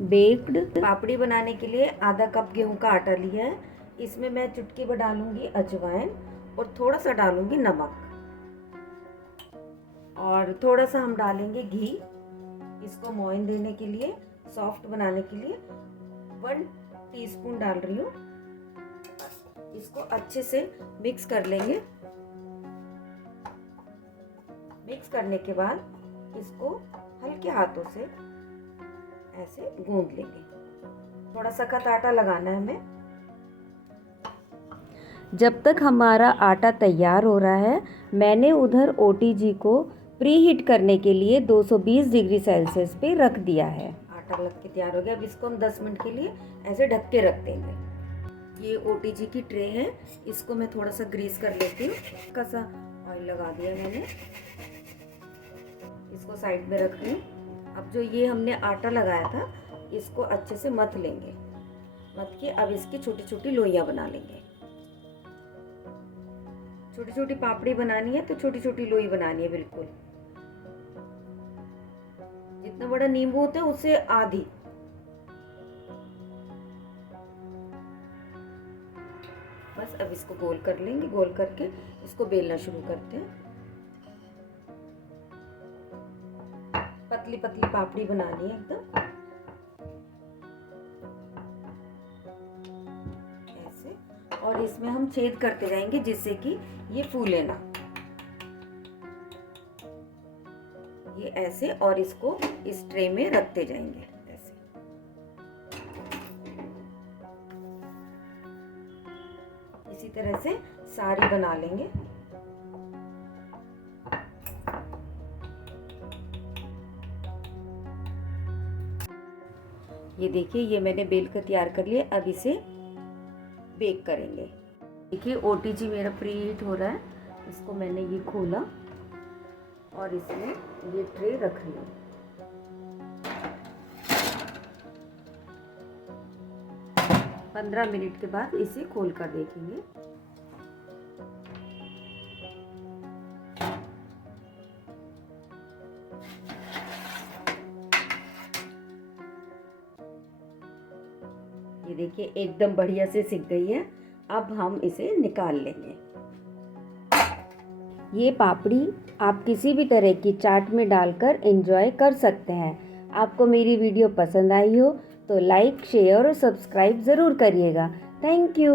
Baked पापड़ी बनाने के लिए आधा कप गेहूं का आटा लिया है। इसमें मैं चुटकी भर डालूंगी अजवाइन और थोड़ा सा डालूंगी नमक और थोड़ा सा हम डालेंगे घी। इसको मोइन देने के लिए, सॉफ्ट बनाने के लिए 1 टीस्पून डाल रही हूँ। इसको अच्छे से मिक्स कर लेंगे। मिक्स करने के बाद इसको हल्के हाथों से ऐसे गूंद लेंगे। थोड़ा सख्त आटा लगाना है हमें। जब तक हमारा आटा तैयार हो रहा है, मैंने उधर ओटीजी को प्री हीट करने के लिए 220 डिग्री सेल्सियस पे रख दिया है। आटा लग के तैयार हो गया। अब इसको हम 10 मिनट के लिए ऐसे ढक के रख देंगे। ये ओटीजी की ट्रे है, इसको मैं थोड़ा सा ग्रीस कर लेती हूँ। हल्का सा ऑयल लगा दिया मैंने। इसको साइड में रख रही हूँ। अब जो ये हमने आटा लगाया था, इसको अच्छे से मथ लेंगे। मथ के अब इसकी छोटी छोटी लोइयां बना लेंगे। छोटी छोटी पापड़ी बनानी है तो छोटी छोटी लोई बनानी है बिल्कुल। जितना बड़ा नींबू होता है उससे आधी। बस अब इसको गोल कर लेंगे। गोल करके इसको बेलना शुरू करते हैं। पतली पतली पापड़ी बनानी है एकदम ऐसे। और इसमें हम छेद करते जाएंगे जिससे कि ये फूले ना। ये ऐसे, और इसको इस ट्रे में रखते जाएंगे ऐसे। इसी तरह से सारी बना लेंगे। ये देखिए, ये मैंने बेल कर तैयार कर लिया। अब इसे बेक करेंगे। देखिए ओटीजी मेरा प्री हीट हो रहा है। इसको मैंने ये खोला और इसमें ये ट्रे रख लिया। पंद्रह मिनट के बाद इसे खोल कर देखेंगे। ये देखिए एकदम बढ़िया से सिक गई है। अब हम इसे निकाल लेंगे। ये पापड़ी आप किसी भी तरह की चाट में डालकर एंजॉय कर सकते हैं। आपको मेरी वीडियो पसंद आई हो तो लाइक, शेयर और सब्सक्राइब ज़रूर करिएगा। Thank you.